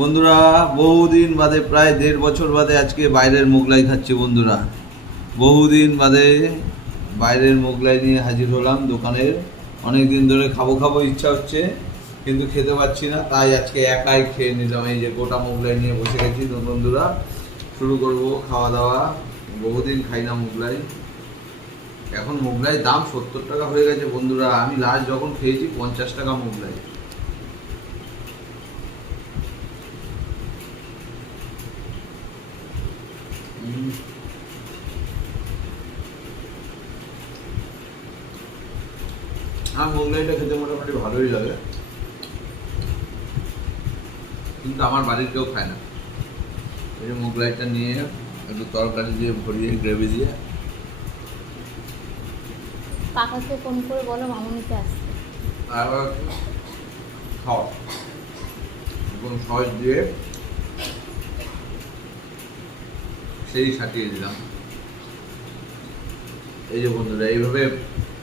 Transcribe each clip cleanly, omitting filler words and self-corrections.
বন্ধুরা, বহুদিন বাদে প্রায় 1.5 বছর বাদে আজকে বাইরের মোগলাই খাচ্ছি বন্ধুরা। বহুদিন বাদে বাইরের মোগলাই নিয়ে হাজির হলাম দোকানের। অনেক দিন ধরে খাবো খাবো ইচ্ছা হচ্ছে, কিন্তু খেতে পাচ্ছি না, তাই আজকে একাই খেয়ে নিলাম। এই যে গোটা মোগলাই নিয়ে বসে গেছি তো বন্ধুরা, শুরু করব খাওয়া দাওয়া। বহুদিন খাই না মোগলাই। এখন মোগলাই দাম 70 টাকা হয়ে গেছে বন্ধুরা। আমি লাস্ট যখন খেয়েছি 50 টাকা মোগলাই। আর মোগলাইটা খেতে মোটামুটি ভালোই লাগে, কিন্তু আমার বাড়ির কেউ খায় না। এই যে মোগলাইটা নিয়ে একটু তরকারি দিয়ে ভরিয়ে গ্রেভি দিয়ে। কাকাকে ফোন করে বলো মামুনিকে আসতে। আর খাও, এখন সস দিয়ে সেই সাটিয়ে দিলাম। এই যে বন্ধুরা, এইভাবে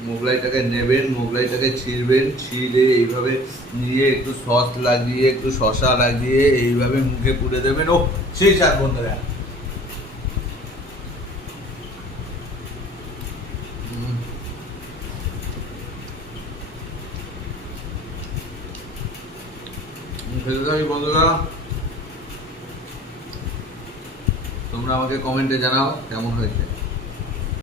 মোগলাইটাকে নেবেন, মোগলাইটাকে ছিঁড়বেন, ছিঁড়ে এইভাবে নিয়ে একটু সস লাগিয়ে একটু শসা লাগিয়ে এইভাবে মুখে পুড়ে দেবেন। ও সেই স্বাদ বন্ধুরা। খেতে থাকি বন্ধুরা, তোমরা আমাকে কমেন্টে জানাও কেমন হয়েছে।